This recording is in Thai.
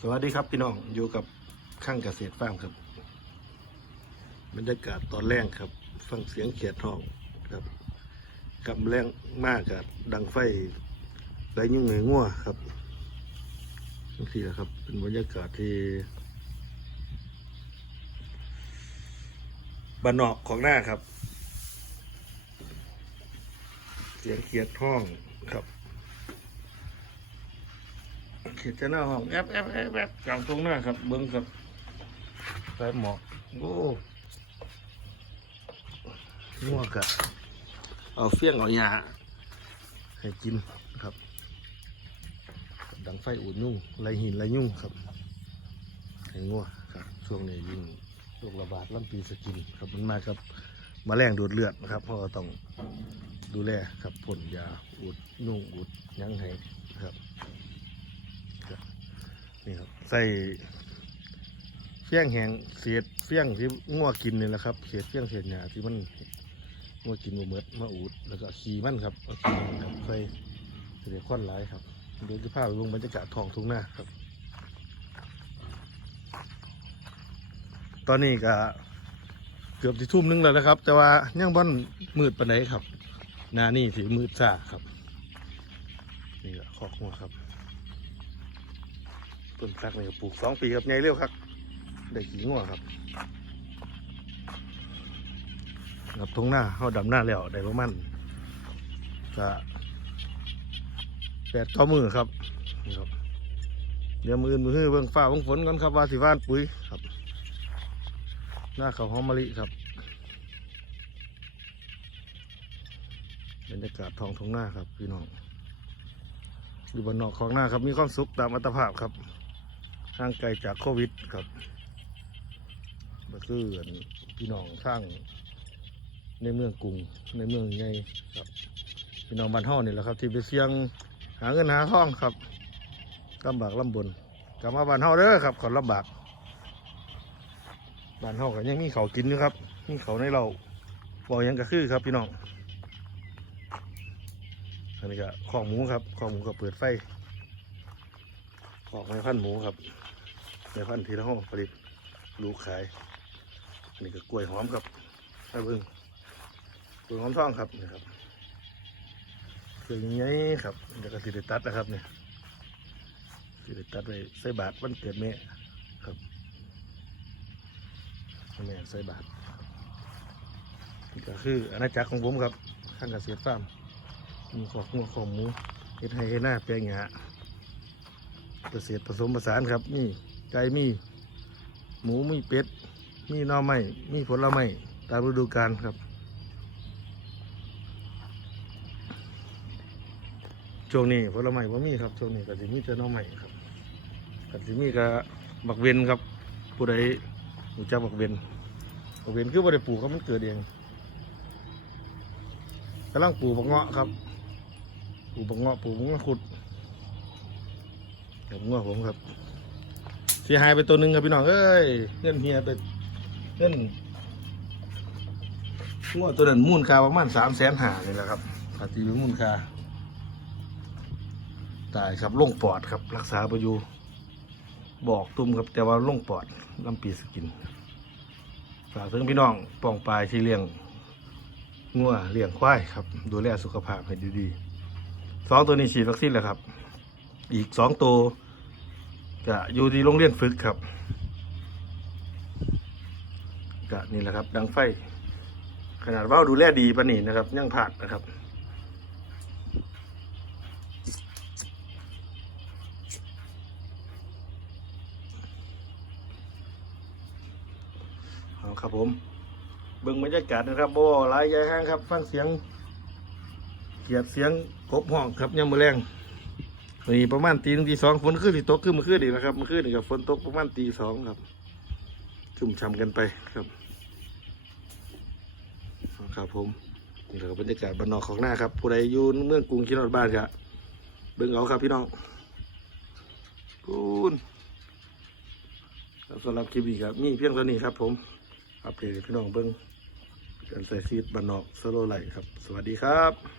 สวัสดีครับพี่น้องอยู่กับข้างเกษตรฟาร์มครับบรรยากาศตอนแรกครับ ฟังเสียงเขียดทองครับกับแรงมากกับดังไฟไรยุ่งเหงงัวครับนี่สิแหละครับ เป็นบรรยากาศที่บ้านนอกของหน้าครับ เสียงเขียดท้องครับ ขียดจะหน้าห้องแอบแอบแอบแอบกลางตรงหน้าครับเบิ้งครับใส่หมอกโอ้งัวกะเอาเฟี้ยงเอาหญ้าให้กินครับ ดังไฟอุ่นยุ่งไรหินไรยุ่งครับให้งัวครับช่วงนี้ยิ่งโรคระบาดลำปีสกินครับมันมาครับมาแรงดูดเลือดนะครับเพราะว่าต้องดูแลครับพ่นยาอุดยุ่งอุดหยั้งให้ครับ นี่ครับใส่เฟี้ยงแหงเศษเฟี้ยงที่งัวกินนี่แหละครับเศษเฟี้ยงเศษหญ้าที่มันงัวกินบ่เมดมาอูดแล้วก็ขี้มันครับเอาขี้มันครับใส่เสียควันหลายครับเดี๋ยวจะพาไปดูบรรยากาศทองทุ่งหน้าครับ ตอนนี้ก็เกือบที่ทุ่มหนึงแล้วนะครับ แต่ว่ายังบ้านมืดปานไหนครับนานี่ถือมืดซ่าครับ นี่ก็คอกงัวครับ ต้นพักนี่ก็ปลูกสองปีครับใหญ่เร็วครับได้ขี้งัวครับกับทงหน้าเขาดำหน้าแล้วได้ประมาณจะแปดเก้ามือครับนี่ครับเดี๋ยวมืออื่นมือฮื้อเบิ่งฟ้าเบิ่งฝนกันครับว่าสิว่านปุ๋ยครับ หน้าเขาวหอมมะลิครับบรรยากาศท้องทงหน้าครับพี่น้องอยู่บนนอกของหน้าครับมีความสุขตามอัตภาพครับ ห่างไกลจากโควิดครับก็คืออันพี่น้องข้างในเมืองกรุงในเมืองใหญ่ครับพี่น้องบ้านเฮานี่แหละครับ ที่ไปเสี่ยงหาเงินหาทองครับลำบากลำบนกลับมาบ้านเฮาเด้อครับขอลำบากบ้านเฮาก็ยังมีเขากินอยู่ครับมีเขาในเราบอกยังก็คือครับพี่น้องอันนี้ก็ของหมูครับของหมูก็เปิดไฟ อกไม้พันหมูครับไม้พันธุ์ที่เราผลิตลูกขายนี่ก็กล้วยหอมครับถ้าเบิ่งกล้วยหอมทองครับนี่ครับเครื่องใหญ่ครับเดี๋ยวก็สิได้ตัดนะครับเนี่ยสิได้ตัดไปใส่บาทวันเกิดแม่ครับแม่ใส่บาทนี่ก็คืออาณาจักรของผมครับข้างเกษตรฟาร์มมีขอกงัวขอกหมูเฮ็ดให้หน้าแปลงหญ้า เกษตรผสมผสานครับ มีไก่มี หมูมีเป็ด มีน่อไม้มีผลไม้ตามฤดูกาลครับช่วงนี้ผลไม้ว่ามีครับช่วงนี้ก็สิมีแต่น่อไม้ครับก็สิมีก็บักเวนครับ ผู้ใดรู้จักบักเวนบักเวนคือบ่ได้ปลูกครับมันเกิดเองกำลังปลูกบักเงาะครับปลูกบักเงาะปลูกบักเงาะขุด ครับงัวผมครับเสียหายไปตัวหนึ่งครับพี่น้องเอ้ยเงินเฮียไปเงินงัวตัวนั้นมูลค่าประมาณสามแสนหาเลยแหละครับปฏิบัติมูลค่าตายครับล่งปอดครับ รักษาประยูบอกตุ่มครับแต่ว่าล่งปอดลำปีสกินฝากถึงพี่น้องป้องปลายที่เลี้ยงงัวเลี้ยงควายครับ ดูแลสุขภาพให้ดีๆสองตัวนี้ฉีดวัคซีนแล้วครับ อีกสองตัวจะอยู่ที่โรงเรียนฝึกครับกะนี่แหละครับ ดังไฟ ขนาดว่าดูแลดีปานนี่นะครับยังผ่านนะครับเอาครับผมเบิ่งบรรยากาศนะครับโบหลายใหญ่ห้างครับ ฟังเสียงเกียดเสียงกบห้องครับยังมือแรง นี่ประมาณตีหนึ่งตีสองฝนขึ้นที่ตกขึ้นมาขึ้นอีกนะครับมาขึ้นอีกกับฝนตกประมาณตีสองครับชุ่มฉ่ำกันไปครับครับผมนี่คือบรรยากาศบ้านนอกของหน้าครับ ผู้ใดอยู่เมืองกรุงคิดฮอดบ้านครับเบิ่งเอาครับพี่น้องคุณสำหรับคลิปนี้ครับมีเพียงเท่านี้ครับ ผมอัปเดตพี่น้องเบิ่งการใส่ซีดบ้านนอกสโลไลท์ครับ สวัสดีครับ